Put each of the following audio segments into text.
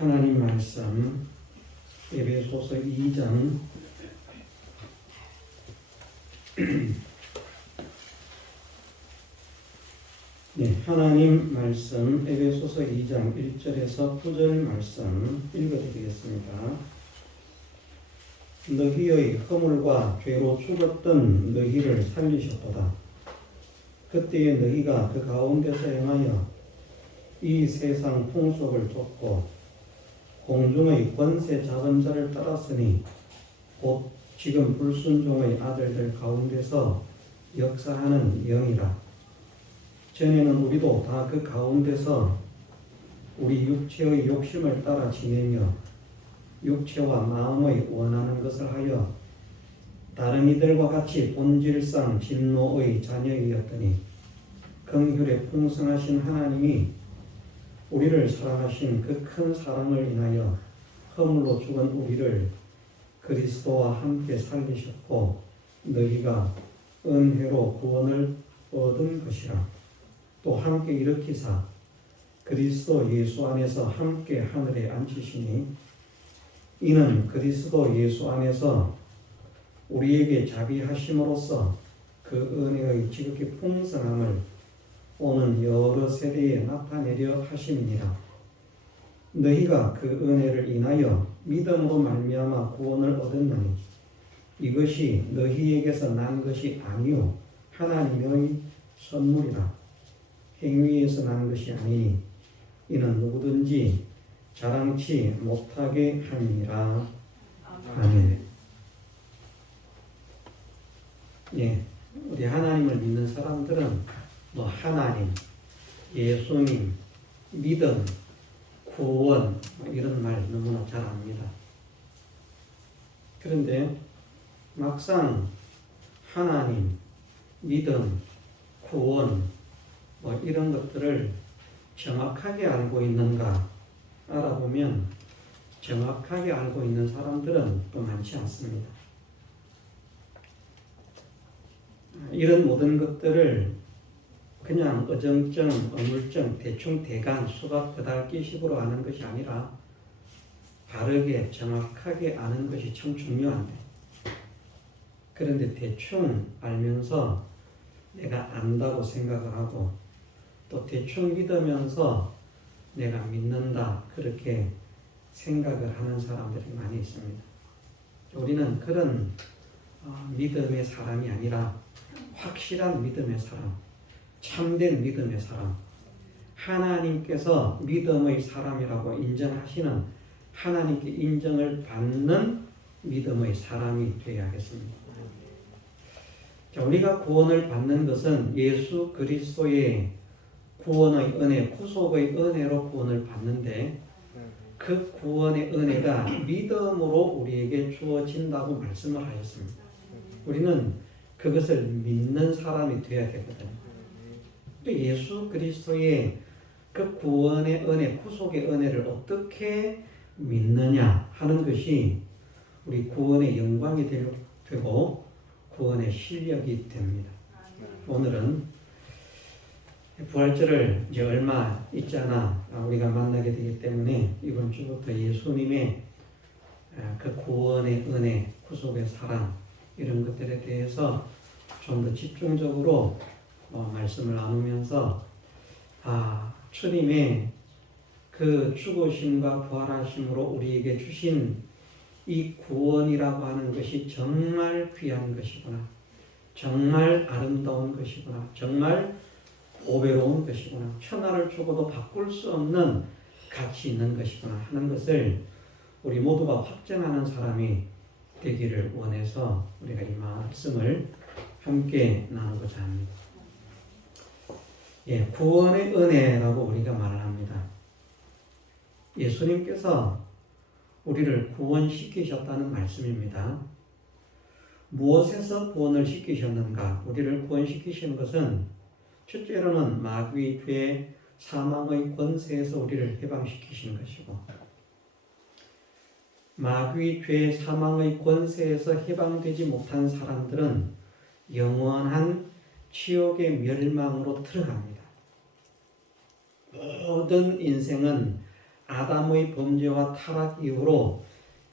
하나님 말씀 에베소서 2장 하나님 말씀 에베소서 2장 1절에서 9절 말씀 읽어드리겠습니다. 너희의 허물과 죄로 죽었던 너희를 살리셨도다. 그때에 너희가 그 가운데서 행하여 이 세상 풍속을 쫓고 공중의 권세 잡은 자를 따랐으니 곧 지금 불순종의 아들들 가운데서 역사하는 영이라. 전에는 우리도 다 그 가운데서 우리 육체의 욕심을 따라 지내며 육체와 마음의 원하는 것을 하여 다른 이들과 같이 본질상 진노의 자녀이었더니 긍휼에 풍성하신 하나님이 우리를 사랑하신 그 큰 사랑을 인하여 허물로 죽은 우리를 그리스도와 함께 살리셨고 너희가 은혜로 구원을 얻은 것이라. 또 함께 일으키사 그리스도 예수 안에서 함께 하늘에 앉히시니 이는 그리스도 예수 안에서 우리에게 자비하심으로써 그 은혜의 지극히 풍성함을 오는 여러 세대에 나타내려 하심이니라. 너희가 그 은혜를 인하여 믿음으로 말미암아 구원을 얻었나니 이것이 너희에게서 난 것이 아니요 하나님의 선물이라. 행위에서 난 것이 아니니 이는 누구든지 자랑치 못하게 함이니라. 아멘. 우리 하나님을 믿는 사람들은 하나님, 예수님, 믿음, 구원 이런 말 너무나 잘 압니다. 그런데 막상 하나님, 믿음, 구원 이런 것들을 정확하게 알고 있는가 알아보면 정확하게 알고 있는 사람들은 또 많지 않습니다. 이런 모든 것들을 그냥 어정쩡, 어물쩡, 대충 대강, 수박 배달기식으로 아는 것이 아니라 바르게, 정확하게 아는 것이 참 중요한데 그런데 대충 알면서 내가 안다고 생각을 하고 또 대충 믿으면서 내가 믿는다 그렇게 생각을 하는 사람들이 많이 있습니다. 우리는 그런 믿음의 사람이 아니라 확실한 믿음의 사람, 참된 믿음의 사람, 하나님께서 믿음의 사람이라고 인정하시는 하나님께 인정을 받는 믿음의 사람이 되어야겠습니다. 우리가 구원을 받는 것은 예수 그리스도의 구원의 은혜, 구속의 은혜로 구원을 받는데 그 구원의 은혜가 믿음으로 우리에게 주어진다고 말씀을 하셨습니다. 우리는 그것을 믿는 사람이 되어야 되거든요. 예수 그리스도의 그 구원의 은혜, 구속의 은혜를 어떻게 믿느냐 하는 것이 우리 구원의 영광이 되고 구원의 실력이 됩니다. 오늘은 부활절을 이제 얼마 있지 않아 우리가 만나게 되기 때문에 이번 주부터 예수님의 그 구원의 은혜, 구속의 사랑 이런 것들에 대해서 좀 더 집중적으로 말씀을 나누면서 주님의 그 죽으심과 부활하심으로 우리에게 주신 이 구원이라고 하는 것이 정말 귀한 것이구나, 정말 아름다운 것이구나, 정말 보배로운 것이구나, 천하를 주고도 바꿀 수 없는 가치 있는 것이구나 하는 것을 우리 모두가 확증하는 사람이 되기를 원해서 우리가 이 말씀을 함께 나누고자 합니다. 구원의 은혜라고 우리가 말을 합니다. 예수님께서 우리를 구원시키셨다는 말씀입니다. 무엇에서 구원을 시키셨는가? 우리를 구원시키신 것은 첫째로는 마귀의 죄, 사망의 권세에서 우리를 해방시키신 것이고 마귀의 죄, 사망의 권세에서 해방되지 못한 사람들은 영원한 지옥의 멸망으로 들어갑니다. 모든 인생은 아담의 범죄와 타락 이후로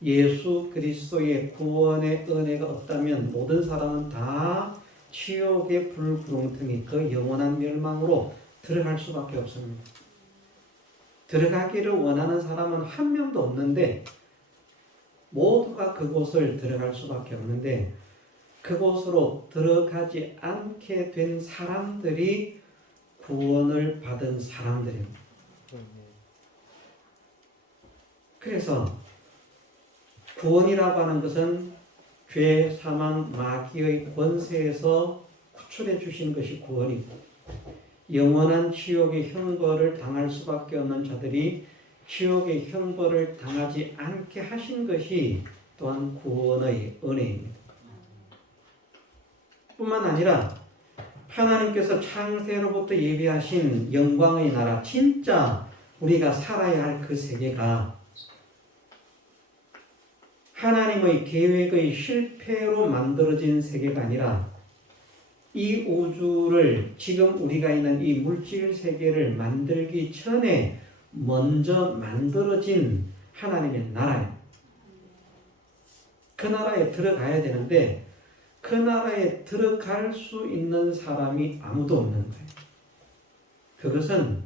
예수 그리스도의 구원의 은혜가 없다면 모든 사람은 다 지옥의 불구렁텅이 그 영원한 멸망으로 들어갈 수밖에 없습니다. 들어가기를 원하는 사람은 한 명도 없는데 모두가 그곳을 들어갈 수밖에 없는데 그곳으로 들어가지 않게 된 사람들이 구원을 받은 사람들입니다. 그래서 구원이라고 하는 것은 죄, 사망, 마귀의 권세에서 구출해 주신 것이 구원이고 영원한 지옥의 형벌을 당할 수밖에 없는 자들이 지옥의 형벌을 당하지 않게 하신 것이 또한 구원의 은혜입니다. 뿐만 아니라 하나님께서 창세로부터 예비하신 영광의 나라, 진짜 우리가 살아야 할 그 세계가 하나님의 계획의 실패로 만들어진 세계가 아니라 이 우주를 지금 우리가 있는 이 물질 세계를 만들기 전에 먼저 만들어진 하나님의 나라예요. 그 나라에 들어가야 되는데 그 나라에 들어갈 수 있는 사람이 아무도 없는 거예요. 그것은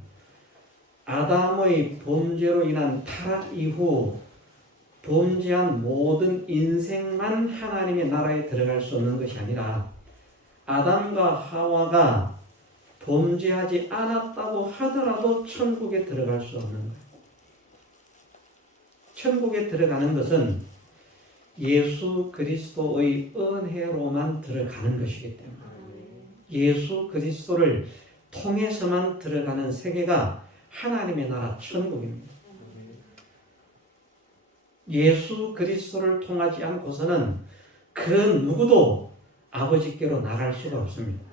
아담의 범죄로 인한 타락 이후 범죄한 모든 인생만 하나님의 나라에 들어갈 수 없는 것이 아니라 아담과 하와가 범죄하지 않았다고 하더라도 천국에 들어갈 수 없는 거예요. 천국에 들어가는 것은 예수 그리스도의 은혜로만 들어가는 것이기 때문에 예수 그리스도를 통해서만 들어가는 세계가 하나님의 나라 천국입니다. 예수 그리스도를 통하지 않고서는 그 누구도 아버지께로 나갈 수가 없습니다.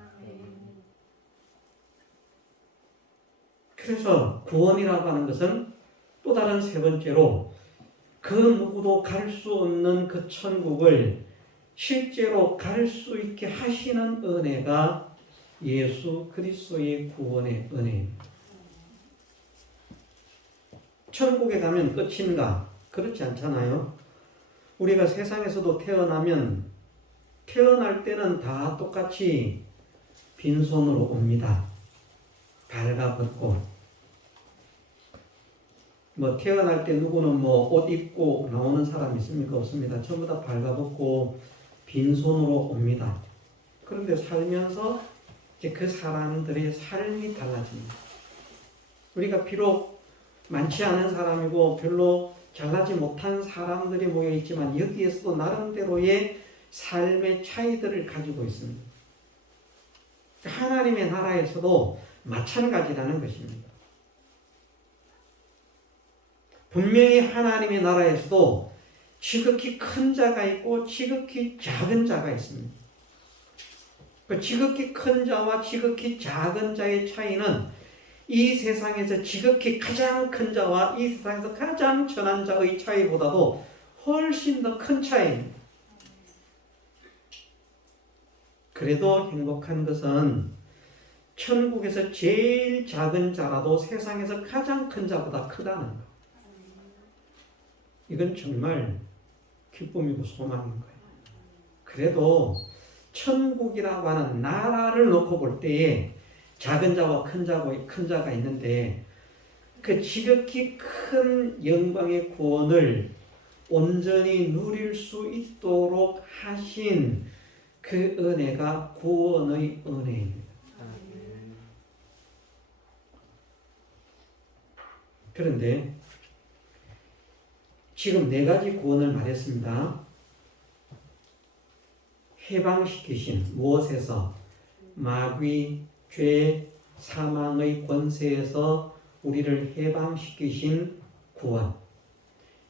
그래서 구원이라고 하는 것은 또 다른 세 번째로 그 누구도 갈 수 없는 그 천국을 실제로 갈 수 있게 하시는 은혜가 예수 그리스도의 구원의 은혜입니다. 천국에 가면 끝인가? 그렇지 않잖아요. 우리가 세상에서도 태어나면 태어날 때는 다 똑같이 빈손으로 옵니다. 발가벗고 태어날 때 누구는 옷 입고 나오는 사람 있습니까? 없습니다. 전부 다 발가벗고 빈손으로 옵니다. 그런데 살면서 이제 그 사람들의 삶이 달라집니다. 우리가 비록 많지 않은 사람이고 별로 잘나지 못한 사람들이 모여 있지만 여기에서도 나름대로의 삶의 차이들을 가지고 있습니다. 하나님의 나라에서도 마찬가지라는 것입니다. 분명히 하나님의 나라에서도 지극히 큰 자가 있고 지극히 작은 자가 있습니다. 그 지극히 큰 자와 지극히 작은 자의 차이는 이 세상에서 지극히 가장 큰 자와 이 세상에서 가장 천한 자의 차이보다도 훨씬 더 큰 차이입니다. 그래도 행복한 것은 천국에서 제일 작은 자라도 세상에서 가장 큰 자보다 크다는 것. 이건 정말 기쁨이고 소망인 거예요. 그래도 천국이라고 하는 나라를 놓고 볼 때에 작은 자와 큰 자가 있는데 그 지극히 큰 영광의 구원을 온전히 누릴 수 있도록 하신 그 은혜가 구원의 은혜입니다. 그런데 지금 네 가지 구원을 말했습니다. 해방시키신 무엇에서? 마귀, 죄, 사망의 권세에서 우리를 해방시키신 구원.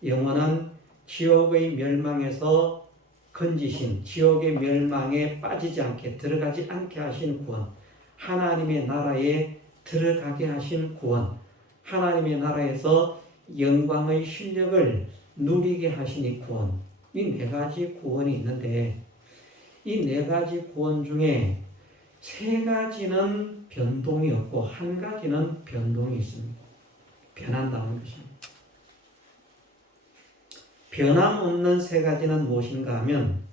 영원한 지옥의 멸망에서 건지신, 지옥의 멸망에 빠지지 않게 들어가지 않게 하신 구원. 하나님의 나라에 들어가게 하신 구원. 하나님의 나라에서 영광의 실력을 누리게 하시니 구원. 이 네 가지 구원이 있는데 이 네 가지 구원 중에 세 가지는 변동이 없고 한 가지는 변동이 있습니다. 변한다는 것입니다. 변함없는 세 가지는 무엇인가 하면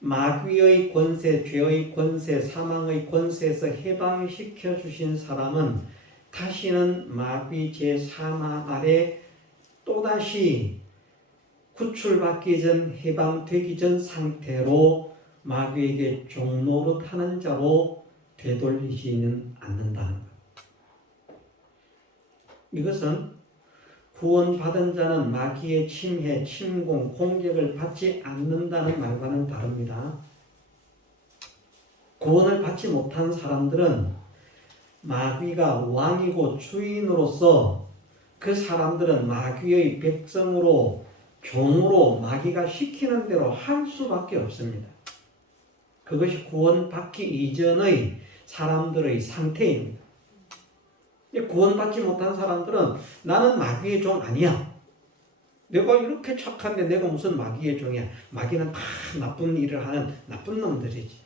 마귀의 권세, 죄의 권세, 사망의 권세에서 해방시켜 주신 사람은 다시는 마귀 제3화 아래 또다시 구출받기 전, 해방되기 전 상태로 마귀에게 종노릇하는 자로 되돌리지는 않는다는 것. 이것은 구원받은 자는 마귀의 침해, 침공, 공격을 받지 않는다는 말과는 다릅니다. 구원을 받지 못한 사람들은 마귀가 왕이고 주인으로서 그 사람들은 마귀의 백성으로 종으로 마귀가 시키는 대로 할 수밖에 없습니다. 그것이 구원받기 이전의 사람들의 상태입니다. 구원받지 못한 사람들은 나는 마귀의 종 아니야. 내가 이렇게 착한데 내가 무슨 마귀의 종이야. 마귀는 다 나쁜 일을 하는 나쁜 놈들이지.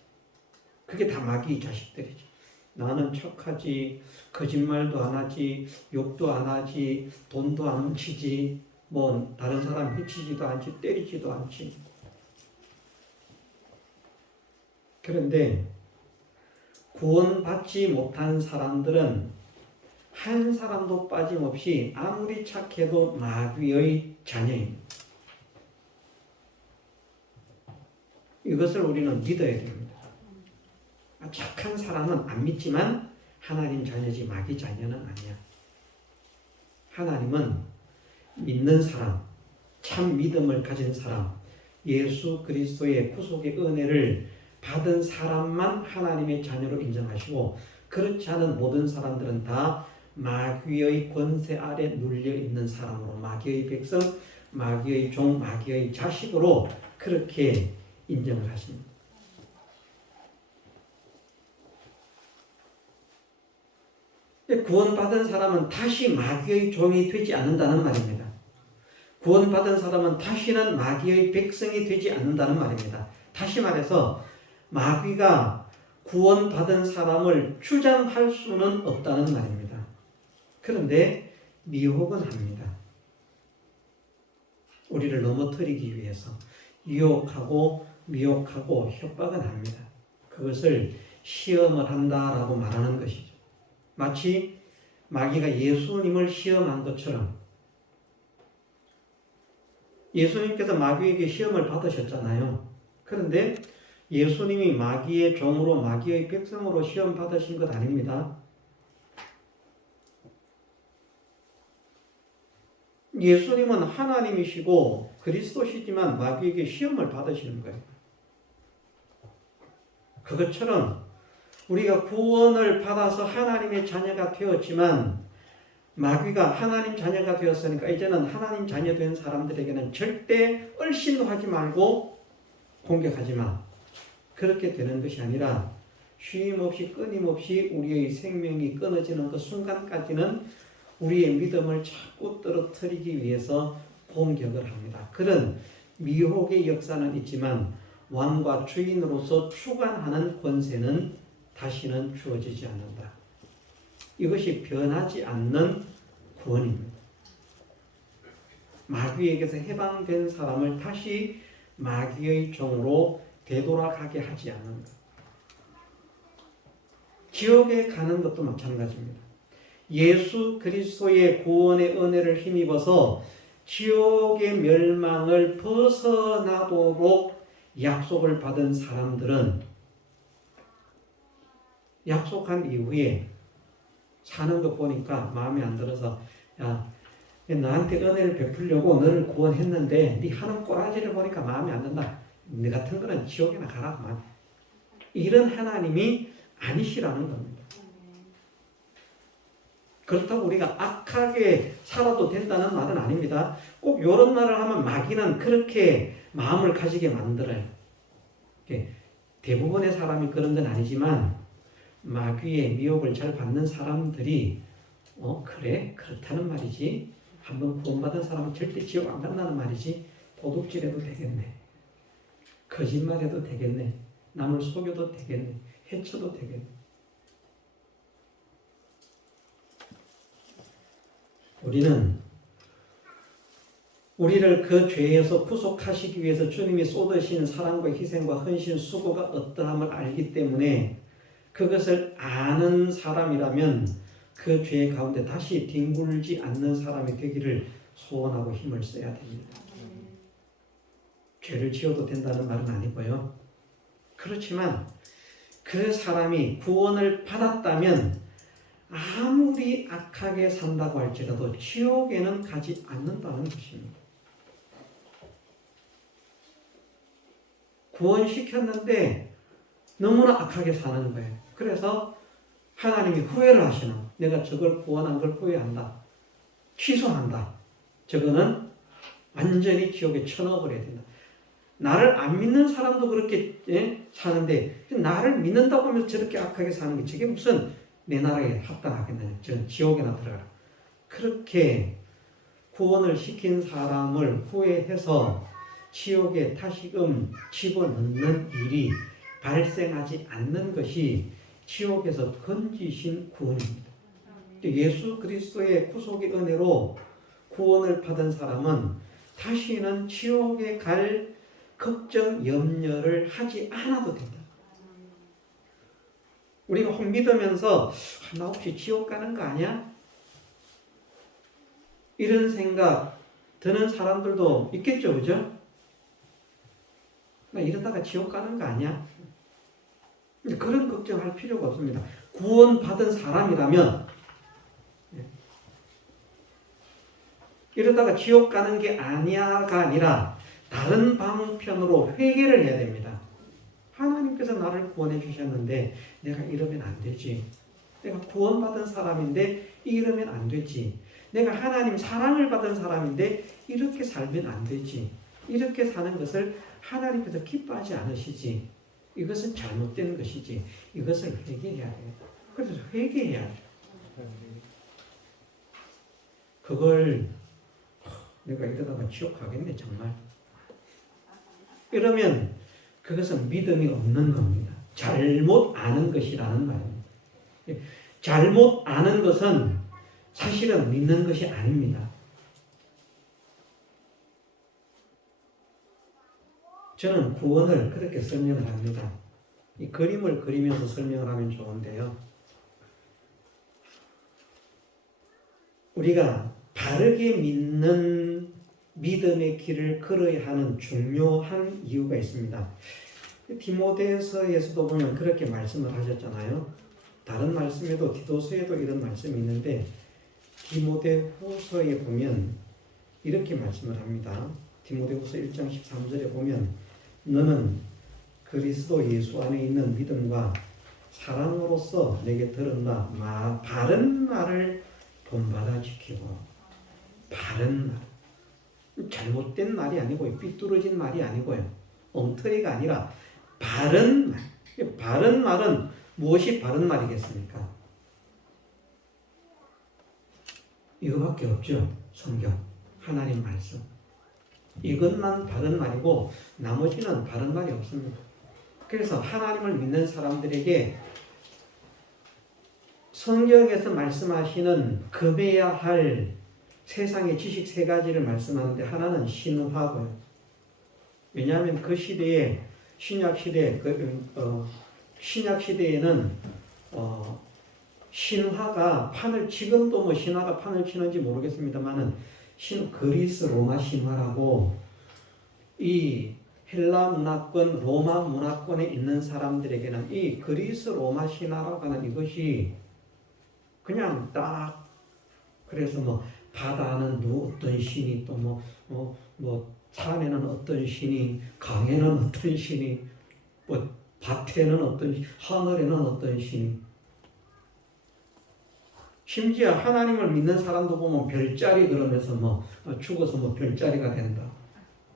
그게 다 마귀의 자식들이지. 나는 착하지, 거짓말도 안 하지, 욕도 안 하지, 돈도 안 훔치지, 뭐 다른 사람 해치지도 않지, 때리지도 않지. 그런데 구원받지 못한 사람들은 한 사람도 빠짐없이 아무리 착해도 마귀의 자녀입니다. 이것을 우리는 믿어야 됩니다. 착한 사람은 안 믿지만 하나님 자녀지 마귀 자녀는 아니야. 하나님은 믿는 사람, 참 믿음을 가진 사람, 예수 그리스도의 구속의 은혜를 받은 사람만 하나님의 자녀로 인정하시고 그렇지 않은 모든 사람들은 다 마귀의 권세 아래 눌려 있는 사람으로 마귀의 백성, 마귀의 종, 마귀의 자식으로 그렇게 인정을 하십니다. 구원받은 사람은 다시 마귀의 종이 되지 않는다는 말입니다. 구원받은 사람은 다시는 마귀의 백성이 되지 않는다는 말입니다. 다시 말해서 마귀가 구원받은 사람을 주장할 수는 없다는 말입니다. 그런데 미혹은 합니다. 우리를 넘어뜨리기 위해서 유혹하고 미혹하고 협박은 합니다. 그것을 시험을 한다라고 말하는 것이죠. 마치 마귀가 예수님을 시험한 것처럼 예수님께서 마귀에게 시험을 받으셨잖아요. 그런데 예수님이 마귀의 종으로 마귀의 백성으로 시험 받으신 것 아닙니다. 예수님은 하나님이시고 그리스도시지만 마귀에게 시험을 받으시는 거예요. 그것처럼 우리가 구원을 받아서 하나님의 자녀가 되었지만 마귀가 하나님 자녀가 되었으니까 이제는 하나님 자녀 된 사람들에게는 절대 얼씬하지 말고 공격하지 마. 그렇게 되는 것이 아니라 쉼없이 끊임없이 우리의 생명이 끊어지는 그 순간까지는 우리의 믿음을 자꾸 떨어뜨리기 위해서 공격을 합니다. 그런 미혹의 역사는 있지만 왕과 주인으로서 주관하는 권세는 다시는 주어지지 않는다. 이것이 변하지 않는 구원입니다. 마귀에게서 해방된 사람을 다시 마귀의 종으로 되돌아가게 하지 않는 것. 지옥에 가는 것도 마찬가지입니다. 예수 그리스도의 구원의 은혜를 힘입어서 지옥의 멸망을 벗어나도록 약속을 받은 사람들은 약속한 이후에 사는 것 보니까 마음에 안 들어서 야, 나한테 은혜를 베풀려고 너를 구원했는데 네 하는 꼬라지를 보니까 마음에 안 든다. 네 같은 거는 지옥에나 가라. 이런 하나님이 아니시라는 겁니다. 그렇다고 우리가 악하게 살아도 된다는 말은 아닙니다. 꼭 이런 말을 하면 마귀는 그렇게 마음을 가지게 만들어요. 대부분의 사람이 그런 건 아니지만 마귀의 미혹을 잘 받는 사람들이 그래? 그렇다는 말이지. 한번 구원받은 사람은 절대 지옥 안 간다는 말이지. 도둑질해도 되겠네. 거짓말해도 되겠네. 남을 속여도 되겠네. 해쳐도 되겠네. 우리를 그 죄에서 구속하시기 위해서 주님이 쏟으신 사랑과 희생과 헌신, 수고가 어떠함을 알기 때문에 그것을 아는 사람이라면 그 죄 가운데 다시 뒹굴지 않는 사람이 되기를 소원하고 힘을 써야 됩니다. 죄를 지어도 된다는 말은 아니고요. 그렇지만 그 사람이 구원을 받았다면 아무리 악하게 산다고 할지라도 지옥에는 가지 않는다는 것입니다. 구원시켰는데 너무나 악하게 사는 거예요. 그래서 하나님이 후회를 하시는, 내가 저걸 구원한 걸 후회한다, 취소한다. 저거는 완전히 지옥에 쳐넣어버려야 된다. 나를 안 믿는 사람도 그렇게 사는데 나를 믿는다고 하면서 저렇게 악하게 사는 게 저게 무슨 내 나라에 합당하겠느냐. 저는 지옥에나 들어가라. 그렇게 구원을 시킨 사람을 후회해서 지옥에 다시금 집어넣는 일이 발생하지 않는 것이 지옥에서 건지신 구원입니다. 예수 그리스도의 구속의 은혜로 구원을 받은 사람은 다시는 지옥에 갈 걱정, 염려를 하지 않아도 된다. 우리가 믿으면서 나 혹시 지옥 가는 거 아니야? 이런 생각 드는 사람들도 있겠죠, 그죠? 나 이러다가 지옥 가는 거 아니야? 그런 걱정할 필요가 없습니다. 구원받은 사람이라면 이러다가 지옥 가는 게 아니야가 아니라 다른 방편으로 회개를 해야 됩니다. 하나님께서 나를 구원해 주셨는데 내가 이러면 안 되지. 내가 구원받은 사람인데 이러면 안 되지. 내가 하나님 사랑을 받은 사람인데 이렇게 살면 안 되지. 이렇게 사는 것을 하나님께서 기뻐하지 않으시지. 이것은 잘못된 것이지. 이것을 회개해야 돼요. 그래서 회개해야죠. 그걸 내가 이러다가 지옥 가겠네 정말. 이러면 그것은 믿음이 없는 겁니다. 잘못 아는 것이라는 말입니다. 잘못 아는 것은 사실은 믿는 것이 아닙니다. 저는 구원을 그렇게 설명을 합니다. 이 그림을 그리면서 설명을 하면 좋은데요. 우리가 바르게 믿는 믿음의 길을 걸어야 하는 중요한 이유가 있습니다. 디모데서에서도 보면 그렇게 말씀을 하셨잖아요. 다른 말씀에도 디도서에도 이런 말씀이 있는데 디모데후서에 보면 이렇게 말씀을 합니다. 디모데후서 1장 13절에 보면 너는 그리스도 예수 안에 있는 믿음과 사랑으로서 내게 들은 바른 말을 본받아 지키고, 바른 말, 잘못된 말이 아니고요, 삐뚤어진 말이 아니고요, 엉터리가 아니라 바른 말. 바른 말은 무엇이 바른 말이겠습니까? 이거밖에 없죠. 성경, 하나님 말씀. 이것만 바른 말이고 나머지는 바른 말이 없습니다. 그래서 하나님을 믿는 사람들에게 성경에서 말씀하시는 금해야 할 세상의 지식 세 가지를 말씀하는데 하나는 신화고요. 왜냐하면 그 시대에 신약 시대에는 신화가 판을, 지금도 뭐 신화가 판을 치는지 모르겠습니다만은 그리스 로마 신화라고 이 헬라 문화권, 로마 문화권에 있는 사람들에게는 이 그리스 로마 신화라고 하는 이것이 그냥 딱, 그래서 뭐 바다는 어떤 신이, 또 뭐 산에는 어떤 신이, 강에는 어떤 신이, 뭐 밭에는 어떤 신, 하늘에는 어떤 신이, 심지어 하나님을 믿는 사람도 보면 별자리 그러면서 뭐 죽어서 뭐 별자리가 된다.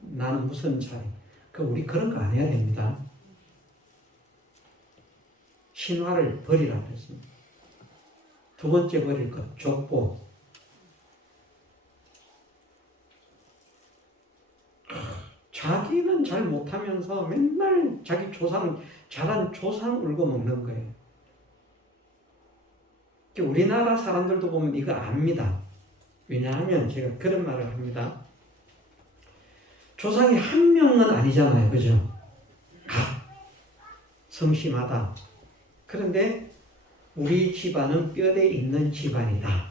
나는 무슨 자리. 우리 그런 거 안 해야 됩니다. 신화를 버리라고 했습니다. 두 번째 버릴 것, 족보. 자기는 잘 못하면서 맨날 자기 잘한 조상 울고 먹는 거예요. 우리나라 사람들도 보면 이거 압니다. 왜냐하면 제가 그런 말을 합니다. 조상이 한 명은 아니잖아요. 그죠? 각 성씨마다. 그런데 우리 집안은 뼈대 있는 집안이다.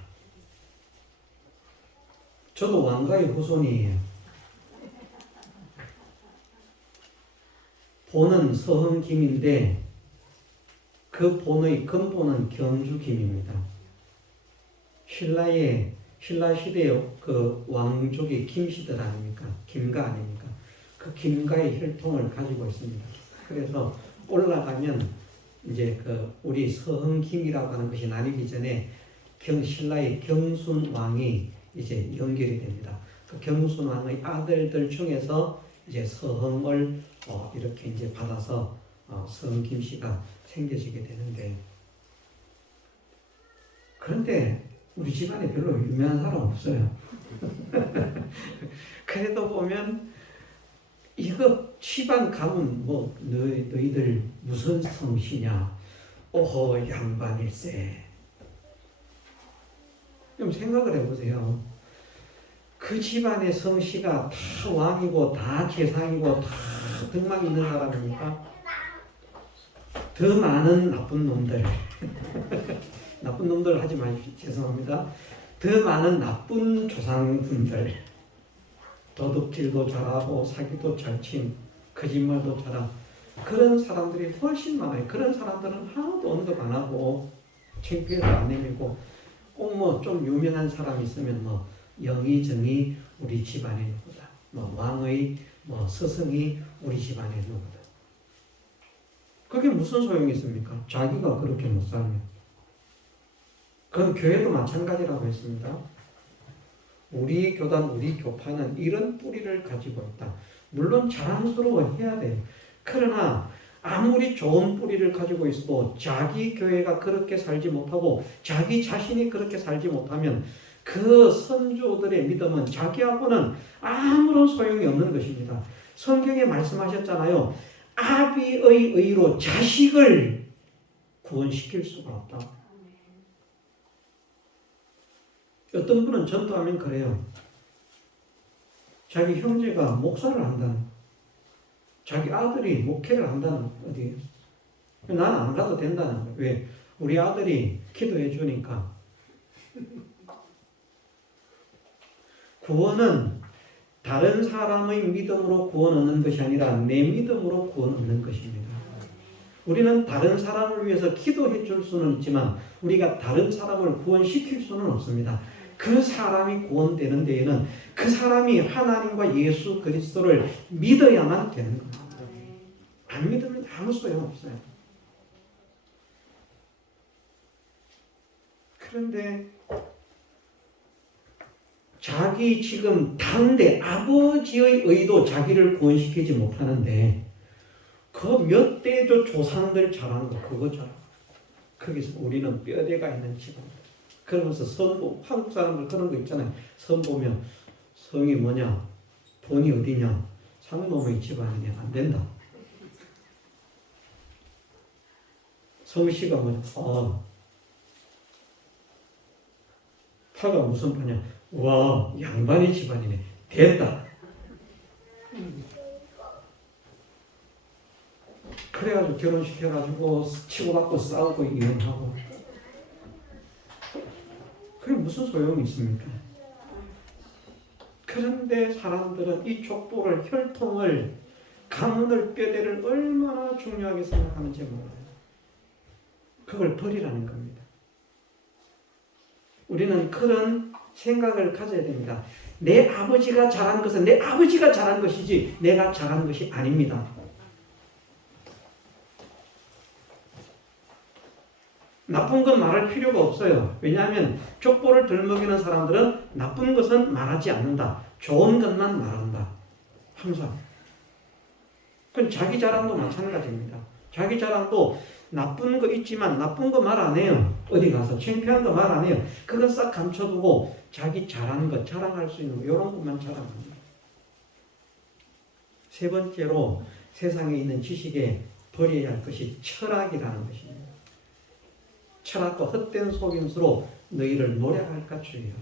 저도 왕가의 후손이에요. 본은 서흥김인데 그 본의 근본은 경주김입니다. 신라 시대의 그 왕족이 김씨들 아닙니까? 김가 아닙니까? 그 김가의 혈통을 가지고 있습니다. 그래서 올라가면 이제 그 우리 서흥김이라고 하는 것이 나뉘기 전에 신라의 경순왕이 이제 연결이 됩니다. 그 경순왕의 아들들 중에서 이제 서흥을 이렇게 이제 받아서 서흥김 씨가 생겨지게 되는데, 그런데 우리 집안에 별로 유명한 사람 없어요. 그래도 보면 이거 집안 가면 뭐 너희들 무슨 성씨냐? 오호 양반일세. 좀 생각을 해보세요. 그 집안의 성씨가 다 왕이고 다 재상이고 다 덕망 있는 사람입니까? 더 많은 나쁜 놈들 나쁜 놈들 하지 마십시오. 죄송합니다. 더 많은 나쁜 조상분들, 도둑질도 잘하고 사기도 잘 친, 거짓말도 잘하고 그런 사람들이 훨씬 많아요. 그런 사람들은 하나도 언급 안 하고 창피해서 안 내밀고 꼭 뭐 좀 유명한 사람이 있으면 뭐 영의정이 우리 집안에 누구다, 뭐 왕의 뭐 스승이 우리 집안에 누구다. 그게 무슨 소용이 있습니까? 자기가 그렇게 못 살면. 그건 교회도 마찬가지라고 했습니다. 우리 교단, 우리 교파는 이런 뿌리를 가지고 있다. 물론 자랑스러워해야 돼요. 그러나 아무리 좋은 뿌리를 가지고 있어도 자기 교회가 그렇게 살지 못하고 자기 자신이 그렇게 살지 못하면 그 선조들의 믿음은 자기하고는 아무런 소용이 없는 것입니다. 성경에 말씀하셨잖아요. 아비의 의로 자식을 구원시킬 수가 없다. 어떤 분은 전도하면 그래요. 자기 형제가 목사를 한다는, 자기 아들이 목회를 한다는, 어디 나는 안 가도 된다는 거예요. 왜? 우리 아들이 기도해 주니까. 구원은 다른 사람의 믿음으로 구원 얻는 것이 아니라 내 믿음으로 구원 얻는 것입니다. 우리는 다른 사람을 위해서 기도해 줄 수는 있지만 우리가 다른 사람을 구원시킬 수는 없습니다. 그 사람이 구원되는 데에는 그 사람이 하나님과 예수 그리스도를 믿어야만 되는 겁니다. 안 믿으면 아무 소용없어요. 그런데 자기 지금 당대 아버지의 의도 자기를 구원시키지 못하는데 그 몇 대조 조상들 잘하는 거 그거 잘. 거기서 우리는 뼈대가 있는 집안이다. 그러면서 선보, 한국 사람들 그런 거 있잖아요. 선 보면 성이 뭐냐, 돈이 어디냐, 상놈의 집안이냐, 안 된다. 성씨가 뭐냐, 파가 무슨 파냐, 와 양반의 집안이네, 됐다. 그래가지고 결혼시켜가지고 치고받고 싸우고 이혼하고 그게 무슨 소용이 있습니까? 그런데 사람들은 이 족보를, 혈통을, 가문을, 뼈대를 얼마나 중요하게 생각하는지 몰라요. 그걸 버리라는 겁니다. 우리는 그런 생각을 가져야 됩니다. 내 아버지가 잘한 것은 내 아버지가 잘한 것이지 내가 잘한 것이 아닙니다. 나쁜 건 말할 필요가 없어요. 왜냐하면 족보를 들먹이는 사람들은 나쁜 것은 말하지 않는다. 좋은 것만 말한다. 항상. 그건 자기 자랑도 마찬가지입니다. 자기 자랑도 나쁜 거 있지만 나쁜 거 말 안 해요. 어디 가서 창피한 거 말 안 해요. 그건 싹 감춰두고 자기 잘하는 것, 자랑할 수 있는 거 이런 것만 자랑합니다. 세 번째로 세상에 있는 지식에 버려야 할 것이 철학이라는 것입니다. 철학과 헛된 속임수로 너희를 노략할까 주의하라.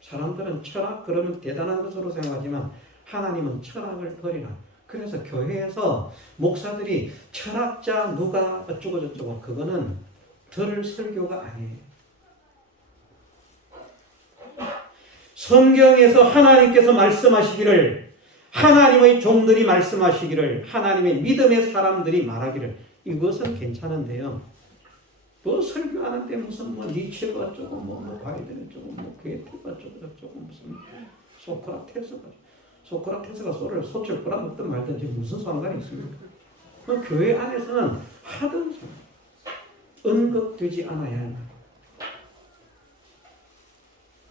사람들은 철학 그러면 대단한 것으로 생각하지만 하나님은 철학을 버리라. 그래서 교회에서 목사들이 철학자 누가 어쩌고 저쩌고 그거는 들을 설교가 아니에요. 성경에서 하나님께서 말씀하시기를, 하나님의 종들이 말씀하시기를, 하나님의 믿음의 사람들이 말하기를, 이것은 괜찮은데요. 뭐 설교하는데 무슨 뭐 니체가 어쩌고 뭐 바이든 어쩌고 뭐 게테가 어쩌고 저쩌고 무슨 소크라테스가 소를 소출 뿌라먹든 말든지 무슨 상관이 있습니까? 그 교회 안에서는 하든 언급되지 않아야 한다.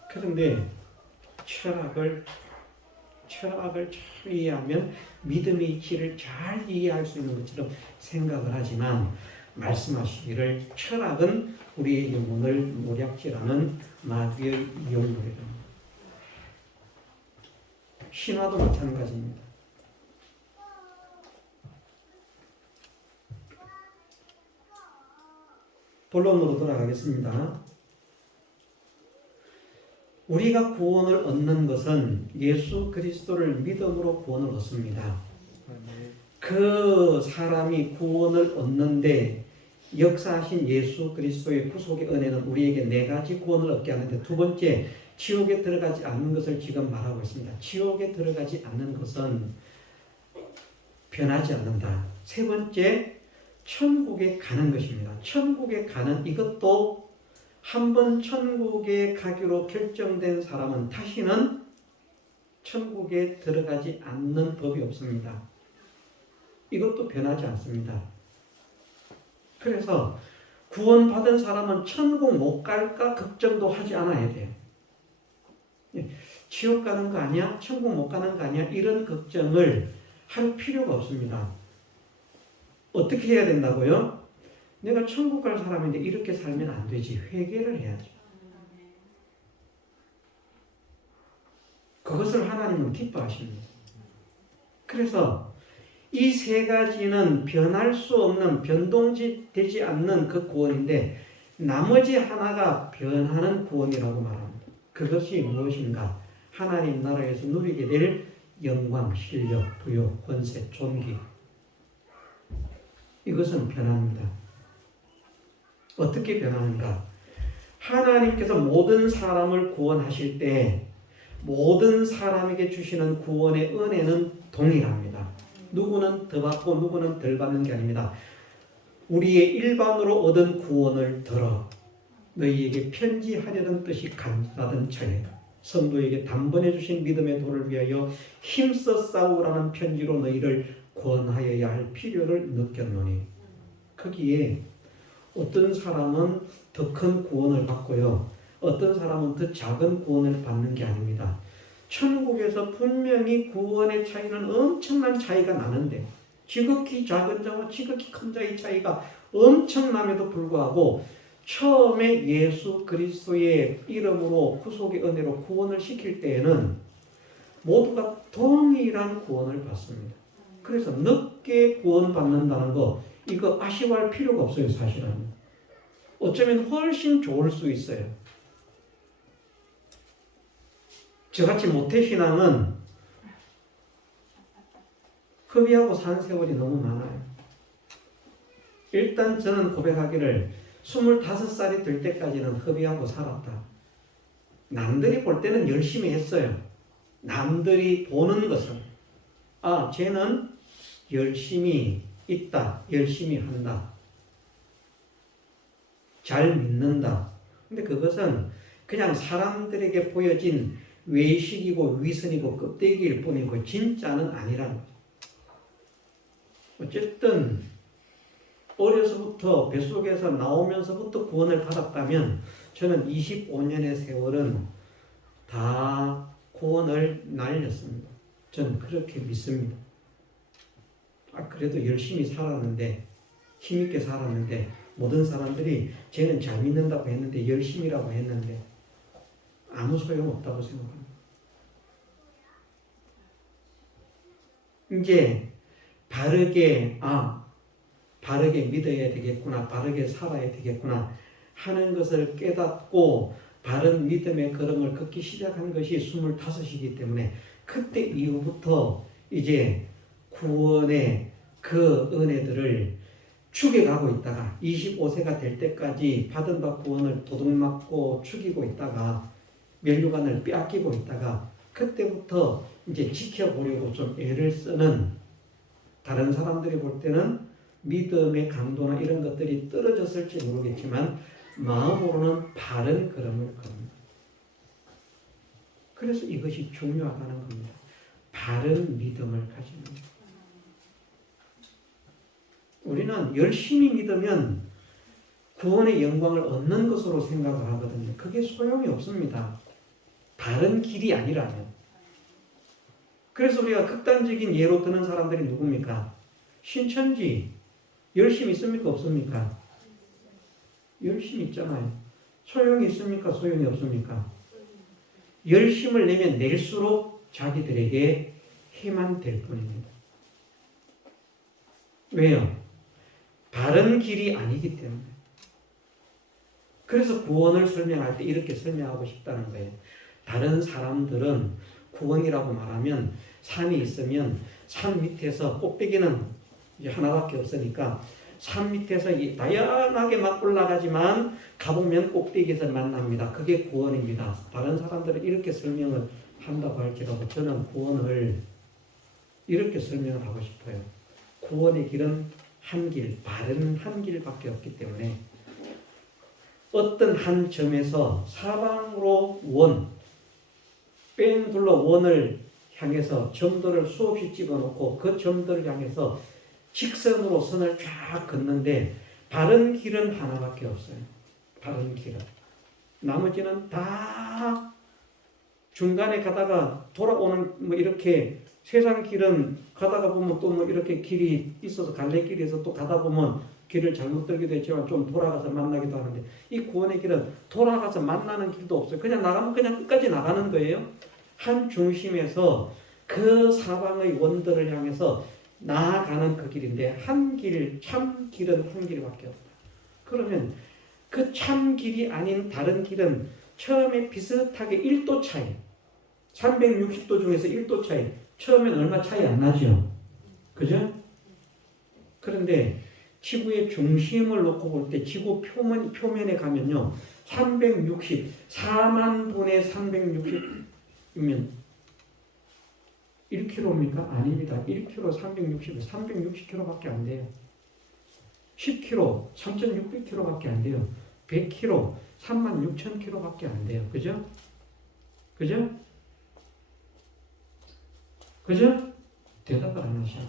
그런데 철학을 잘 이해하면 믿음의 이치를 잘 이해할 수 있는 것처럼 생각을 하지만 말씀하시기를 철학은 우리의 영혼을 모략질하는 마귀의 이용물이다. 신화도 마찬가지입니다. 본론으로 돌아가겠습니다. 우리가 구원을 얻는 것은 예수 그리스도를 믿음으로 구원을 얻습니다. 그 사람이 구원을 얻는데 역사하신 예수 그리스도의 구속의 은혜는 우리에게 네 가지 구원을 얻게 하는데, 두 번째, 지옥에 들어가지 않는 것을 지금 말하고 있습니다. 지옥에 들어가지 않는 것은 변하지 않는다. 세 번째, 천국에 가는 것입니다. 천국에 가는 이것도 한번 천국에 가기로 결정된 사람은 다시는 천국에 들어가지 않는 법이 없습니다. 이것도 변하지 않습니다. 그래서 구원받은 사람은 천국 못 갈까 걱정도 하지 않아야 돼요. 지옥 가는 거 아니야? 천국 못 가는 거 아니야? 이런 걱정을 할 필요가 없습니다. 어떻게 해야 된다고요? 내가 천국 갈 사람인데 이렇게 살면 안 되지. 회개를 해야죠. 그것을 하나님은 기뻐하십니다. 그래서 이 세 가지는 변할 수 없는, 변동되지 않는 그 구원인데 나머지 하나가 변하는 구원이라고 말합니다. 그것이 무엇인가? 하나님 나라에서 누리게 될 영광, 실력, 부요, 권세, 존귀. 이것은 변합니다. 어떻게 변하는가? 하나님께서 모든 사람을 구원하실 때 모든 사람에게 주시는 구원의 은혜는 동일합니다. 누구는 더 받고 누구는 덜 받는 게 아닙니다. 우리의 일반으로 얻은 구원을 들어 너희에게 편지하려는 뜻이 간절하던 차에 성도에게 단번에 주신 믿음의 도를 위하여 힘써 싸우라는 편지로 너희를 권하여야 할 필요를 느꼈노니, 거기에 어떤 사람은 더 큰 구원을 받고요, 어떤 사람은 더 작은 구원을 받는 게 아닙니다. 천국에서 분명히 구원의 차이는 엄청난 차이가 나는데, 지극히 작은 자와 지극히 큰 자의 차이가 엄청남에도 불구하고 처음에 예수 그리스도의 이름으로 구속의 은혜로 구원을 시킬 때에는 모두가 동일한 구원을 받습니다. 그래서 늦게 구원받는다는 거, 이거 아쉬워할 필요가 없어요. 사실은 어쩌면 훨씬 좋을 수 있어요. 저같이 모태신앙은 허비하고 사는 세월이 너무 많아요. 일단 저는 고백하기를 25살이 될 때까지는 허비하고 살았다. 남들이 볼 때는 열심히 했어요. 남들이 보는 것은 쟤는 열심히 있다, 열심히 한다, 잘 믿는다. 근데 그것은 그냥 사람들에게 보여진 외식이고 위선이고 껍데기일 뿐이고 진짜는 아니라는 거죠. 어쨌든 어려서부터 뱃속에서 나오면서부터 구원을 받았다면 저는 25년의 세월은 다 구원을 날렸습니다. 저는 그렇게 믿습니다. 그래도 열심히 살았는데, 힘있게 살았는데, 모든 사람들이 쟤는 잘 믿는다고 했는데, 열심히라고 했는데 아무 소용없다고 생각합니다. 이제 바르게 믿어야 되겠구나, 바르게 살아야 되겠구나 하는 것을 깨닫고 바른 믿음의 걸음을 걷기 시작한 것이 25이기 때문에 그때 이후부터 이제 구원의 그 은혜들을 죽여가고 있다가 25세가 될 때까지 받은 바 구원을 도둑맞고 죽이고 있다가 면류관을 빼앗기고 있다가 그때부터 이제 지켜보려고 좀 애를 쓰는, 다른 사람들이 볼 때는 믿음의 강도나 이런 것들이 떨어졌을지 모르겠지만 마음으로는 바른 걸음을 겁니다. 그래서 이것이 중요하다는 겁니다. 바른 믿음을 가지는 것. 우리는 열심히 믿으면 구원의 영광을 얻는 것으로 생각을 하거든요. 그게 소용이 없습니다. 바른 길이 아니라면. 그래서 우리가 극단적인 예로 드는 사람들이 누굽니까? 신천지. 열심히 있습니까? 없습니까? 열심히 있잖아요. 소용이 있습니까? 소용이 없습니까? 열심을 내면 낼수록 자기들에게 해만 될 뿐입니다. 왜요? 바른 길이 아니기 때문에. 그래서 구원을 설명할 때 이렇게 설명하고 싶다는 거예요. 다른 사람들은 구원이라고 말하면 산이 있으면 산 밑에서 꼭대기는 이제 하나밖에 없으니까 산 밑에서 다양하게 막 올라가지만 가보면 꼭대기에서 만납니다. 그게 구원입니다. 다른 사람들은 이렇게 설명을 한다고 할지라도 저는 구원을 이렇게 설명을 하고 싶어요. 구원의 길은 한 길, 바른 한 길밖에 없기 때문에 어떤 한 점에서 사방으로 원, 뺑 둘러 원을 향해서 점들을 수없이 집어넣고 그 점들을 향해서 직선으로 선을 쫙 긋는데 바른 길은 하나밖에 없어요. 바른 길은. 나머지는 다 중간에 가다가 돌아오는 뭐 이렇게 세상 길은 가다가 보면 또 뭐 이렇게 길이 있어서 갈래길에서 또 가다 보면 길을 잘못 들기도 했지만 좀 돌아가서 만나기도 하는데 이 구원의 길은 돌아가서 만나는 길도 없어요. 그냥 나가면 그냥 끝까지 나가는 거예요. 한 중심에서 그 사방의 원들을 향해서 나아가는 그 길인데 한 길, 참 길은 한 길밖에 없다. 그러면 그 참 길이 아닌 다른 길은 처음에 비슷하게 1도 차이, 360도 중에서 1도 차이, 처음엔 얼마 차이 안 나죠? 그죠? 그런데 지구의 중심을 놓고 볼 때 지구 표면에 가면요 4만 분의 360이면 1km입니까? 아닙니다. 1km 360km밖에 안 돼요. 10km 3,600km밖에 안 돼요. 100km 36,000km밖에 안 돼요. 그죠? 그죠? 그죠? 대답을 안 하셔.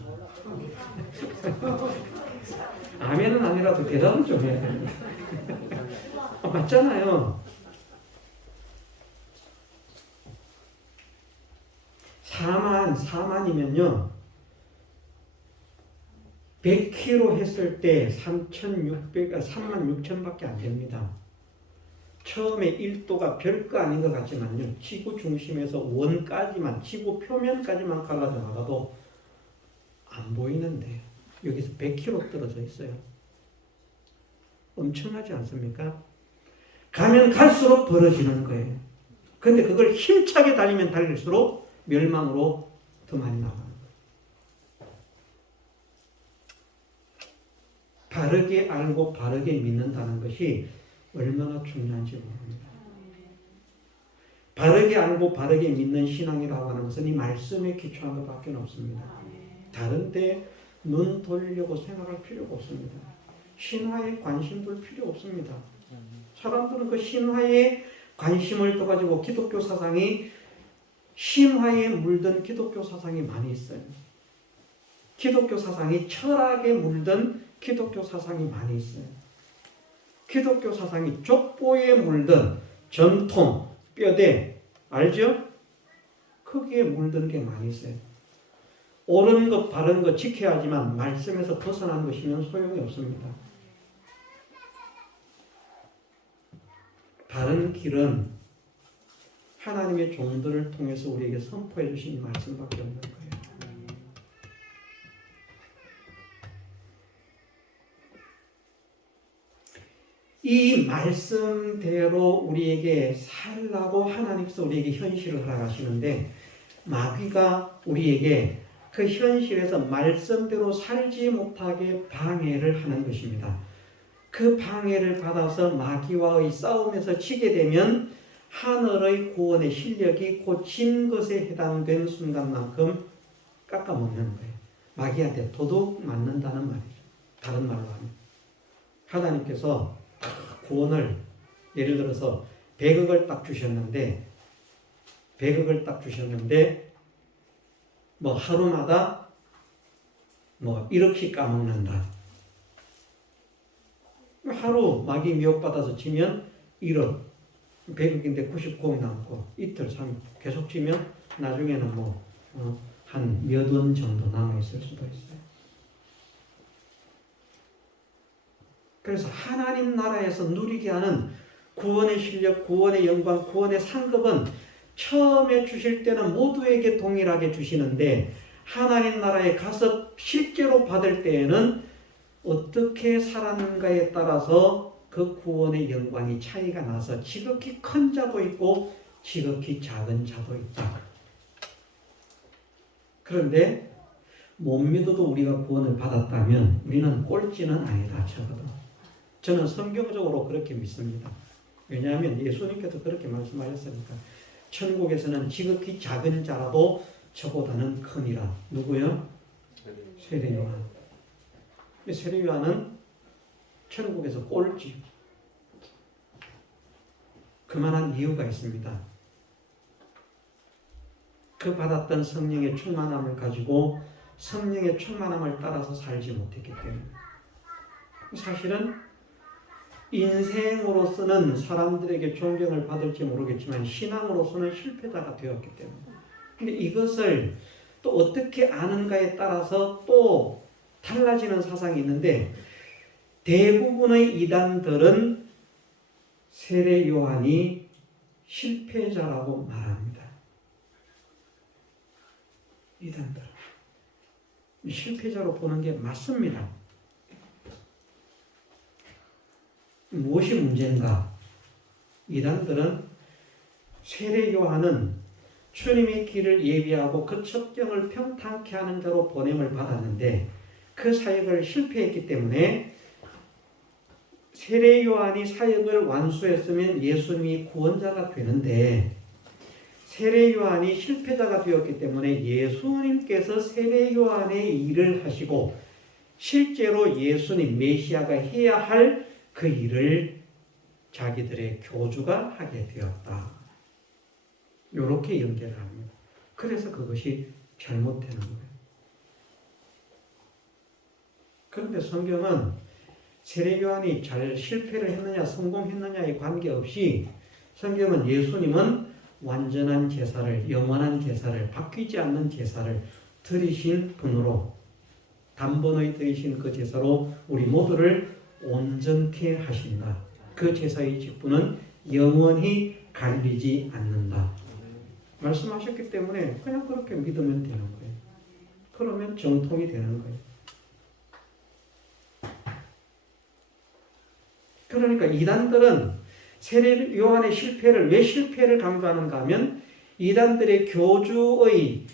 아멘은 아니라도 대답은 좀 해야 됩니다. 맞잖아요. 4만이면요. 100km 했을 때 36,000밖에 안 됩니다. 처음에 1도가 별거 아닌 것 같지만요. 지구 중심에서 원까지만, 지구 표면까지만 갈라져 나가도 안 보이는데 여기서 100km 떨어져 있어요. 엄청나지 않습니까? 가면 갈수록 벌어지는 거예요. 근데 그걸 힘차게 달리면 달릴수록 멸망으로 더 많이 나가는 거예요. 바르게 알고 바르게 믿는다는 것이 얼마나 중요한지 모릅니다. 바르게 알고 바르게 믿는 신앙이라고 하는 것은 이 말씀에 기초한 것밖에 없습니다. 다른데 눈 돌리려고 생각할 필요가 없습니다. 신화에 관심 둘 필요 없습니다. 사람들은 그 신화에 관심을 둬가지고 기독교 사상이 신화에 물든 기독교 사상이 많이 있어요. 기독교 사상이 철학에 물든 기독교 사상이 많이 있어요. 기독교 사상이 족보에 물든 전통, 뼈대, 알죠? 거기에 물든 게 많이 있어요. 옳은 것, 바른 것 지켜야 하지만 말씀에서 벗어난 것이면 소용이 없습니다. 바른 길은 하나님의 종들을 통해서 우리에게 선포해 주신 말씀밖에 없는 거예요. 이 말씀대로 우리에게 살라고 하나님께서 우리에게 현실을 허락하시는데 마귀가 우리에게 그 현실에서 말씀대로 살지 못하게 방해를 하는 것입니다. 그 방해를 받아서 마귀와의 싸움에서 지게 되면 하늘의 구원의 실력이 곧 진 것에 해당된 순간만큼 깎아먹는 거예요. 마귀한테 도둑 맞는다는 말이죠. 다른 말로 하면 하나님께서 구원을 예를 들어서 100억을 딱 주셨는데 뭐 하루마다 뭐 1억씩 까먹는다. 하루 마귀 미혹받아서 치면 1억, 100억인데 99억 남고 이틀, 3일 계속 치면 나중에는 뭐 한 몇 원 정도 남아있을 수도 있어요. 그래서 하나님 나라에서 누리게 하는 구원의 실력, 구원의 영광, 구원의 상급은 처음에 주실 때는 모두에게 동일하게 주시는데 하나님 나라에 가서 실제로 받을 때에는 어떻게 살았는가에 따라서 그 구원의 영광이 차이가 나서 지극히 큰 자도 있고 지극히 작은 자도 있다. 그런데 못 믿어도 우리가 구원을 받았다면 우리는 꼴찌는 아니다. 적어도. 저는 성경적으로 그렇게 믿습니다. 왜냐하면 예수님께서 그렇게 말씀하셨으니까. 천국에서는 지극히 작은 자라도 저보다는 크니라. 누구요? 세례요한. 세례요한은 천국에서 꼴찌. 그만한 이유가 있습니다. 그 받았던 성령의 충만함을 가지고 성령의 충만함을 따라서 살지 못했기 때문에 사실은 인생으로서는 사람들에게 존경을 받을지 모르겠지만 신앙으로서는 실패자가 되었기 때문에 근데 이것을 또 어떻게 아는가에 따라서 또 달라지는 사상이 있는데 대부분의 이단들은 세례 요한이 실패자라고 말합니다. 이단들 실패자로 보는 게 맞습니다. 무엇이 문제인가? 이단들은 세례 요한은 주님의 길을 예비하고 그 첩경을 평탄케 하는 자로 보냄을 받았는데 그 사역을 실패했기 때문에 세례 요한이 사역을 완수했으면 예수님이 구원자가 되는데 세례 요한이 실패자가 되었기 때문에 예수님께서 세례 요한의 일을 하시고 실제로 예수님 메시아가 해야 할 그 일을 자기들의 교주가 하게 되었다. 이렇게 연결을 합니다. 그래서 그것이 잘못되는 거예요. 그런데 성경은 세례 요한이 잘 실패를 했느냐 성공했느냐에 관계없이 성경은 예수님은 완전한 제사를 영원한 제사를 바뀌지 않는 제사를 드리신 분으로 단번에 드리신 그 제사로 우리 모두를 온전케 하신다. 그 제사의 직분은 영원히 갈리지 않는다. 말씀하셨기 때문에 그냥 그렇게 믿으면 되는 거예요. 그러면 정통이 되는 거예요. 그러니까 이단들은 세례 요한의 실패를 왜 실패를 강조하는가 하면 이단들의 교주의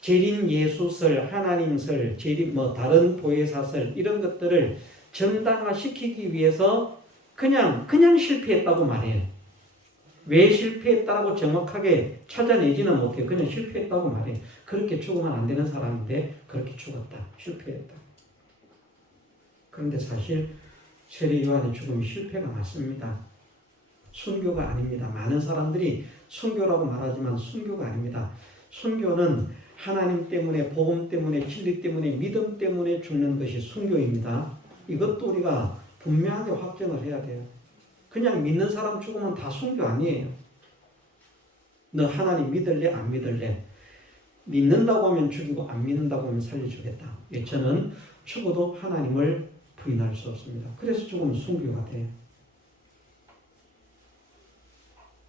재림 예수설, 하나님설, 재림 다른 보혜사설 이런 것들을 정당화시키기 위해서 그냥 실패했다고 말해요. 왜 실패했다고 정확하게 찾아내지는 못해요. 그냥 실패했다고 말해요. 그렇게 죽으면 안 되는 사람인데 그렇게 죽었다. 실패했다. 그런데 사실 세례 요한의 죽음이 실패가 맞습니다. 순교가 아닙니다. 많은 사람들이 순교라고 말하지만 순교가 아닙니다. 순교는 하나님 때문에, 복음 때문에, 진리 때문에, 믿음 때문에 죽는 것이 순교입니다. 이것도 우리가 분명하게 확정을 해야 돼요. 그냥 믿는 사람 죽으면 다 순교 아니에요. 너 하나님 믿을래? 안 믿을래? 믿는다고 하면 죽이고 안 믿는다고 하면 살려주겠다. 저는 죽어도 하나님을 부인할 수 없습니다. 그래서 죽으면 순교가 돼요.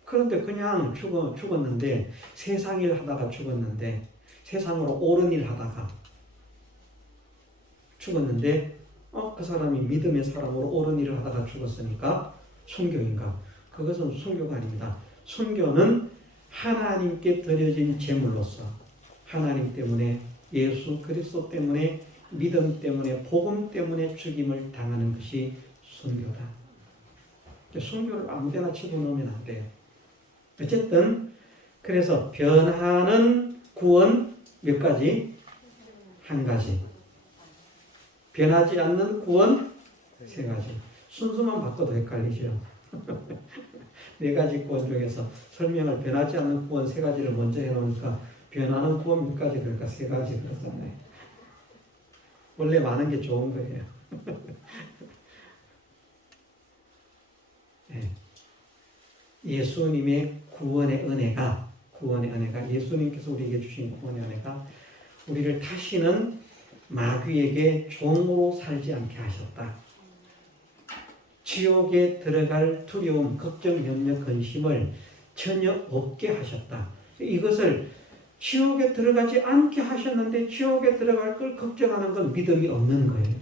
그런데 그냥 죽었는데 세상 일 하다가 죽었는데 세상으로 옳은 일 하다가 죽었는데 그 사람이 믿음의 사람으로 옳은 일을 하다가 죽었으니까 순교인가? 그것은 순교가 아닙니다. 순교는 하나님께 드려진 제물로서 하나님 때문에 예수 그리스도 때문에 믿음 때문에 복음 때문에 죽임을 당하는 것이 순교다. 순교를 아무데나 집어넣으면 안 돼요. 어쨌든 그래서 변하는 구원 몇 가지? 한 가지. 변하지 않는 구원 세 가지. 순서만 바꿔도 헷갈리죠. 네 가지 구원 중에서 설명을 변하지 않는 구원 세 가지를 먼저 해놓으니까 변하는 구원 몇 가지 그럴까? 세 가지 그렇잖아요. 원래 많은 게 좋은 거예요. 네. 예수님의 구원의 은혜가 예수님께서 우리에게 주신 구원의 은혜가 우리를 다시는 마귀에게 종으로 살지 않게 하셨다. 지옥에 들어갈 두려움, 걱정, 염려, 근심을 전혀 없게 하셨다. 이것을 지옥에 들어가지 않게 하셨는데 지옥에 들어갈 걸 걱정하는 건 믿음이 없는 거예요.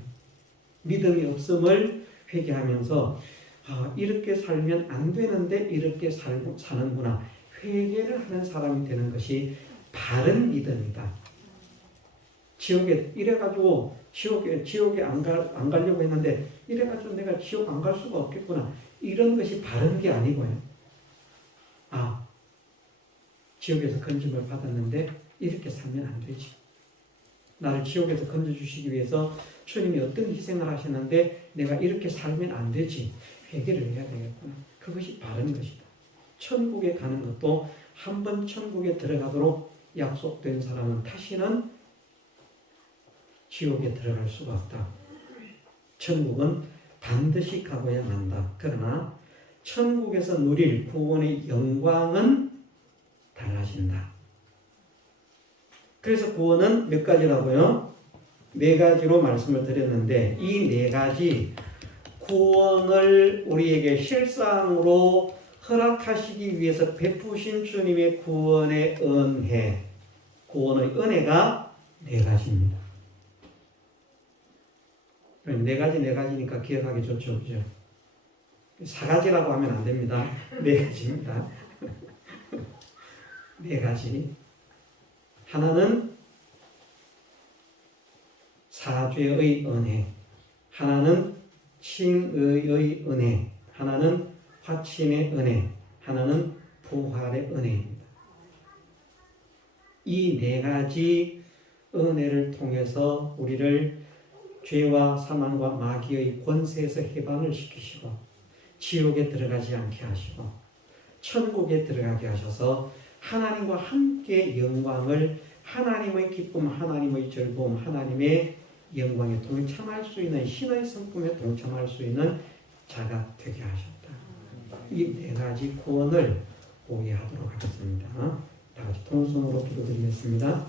믿음이 없음을 회개하면서 이렇게 살면 안 되는데 이렇게 사는구나. 회개를 하는 사람이 되는 것이 바른 믿음이다. 지옥에 이래가지고 지옥에 안 가려고 했는데 이래가지고 내가 지옥 안 갈 수가 없겠구나. 이런 것이 바른 게 아니고요. 지옥에서 건짐을 받았는데 이렇게 살면 안 되지. 나를 지옥에서 건져주시기 위해서 주님이 어떤 희생을 하셨는데 내가 이렇게 살면 안 되지. 회개를 해야 되겠구나. 그것이 바른 것이다. 천국에 가는 것도 한 번 천국에 들어가도록 약속된 사람은 다시는 지옥에 들어갈 수가 없다. 천국은 반드시 가봐야 한다. 그러나 천국에서 누릴 구원의 영광은 달라진다. 그래서 구원은 몇 가지라고요? 네 가지로 말씀을 드렸는데 이 네 가지 구원을 우리에게 실상으로 허락하시기 위해서 베푸신 주님의 구원의 은혜, 구원의 은혜가 네 가지입니다. 네 가지니까 기억하기 좋죠, 그죠? 4가지라고 하면 안 됩니다. 네 가지입니다. 네 가지. 하나는 사죄의 은혜, 하나는 칭의의 은혜, 하나는 화침의 은혜, 하나는 부활의 은혜입니다. 이 네 가지 은혜를 통해서 우리를 죄와 사망과 마귀의 권세에서 해방을 시키시고 지옥에 들어가지 않게 하시고 천국에 들어가게 하셔서 하나님과 함께 영광을, 하나님의 기쁨, 하나님의 즐거움, 하나님의 영광에 동참할 수 있는, 신의 성품에 동참할 수 있는 자가 되게 하셨다. 이 네 가지 구원을 오해하도록 하겠습니다. 다 같이 통성으로 기도드리겠습니다.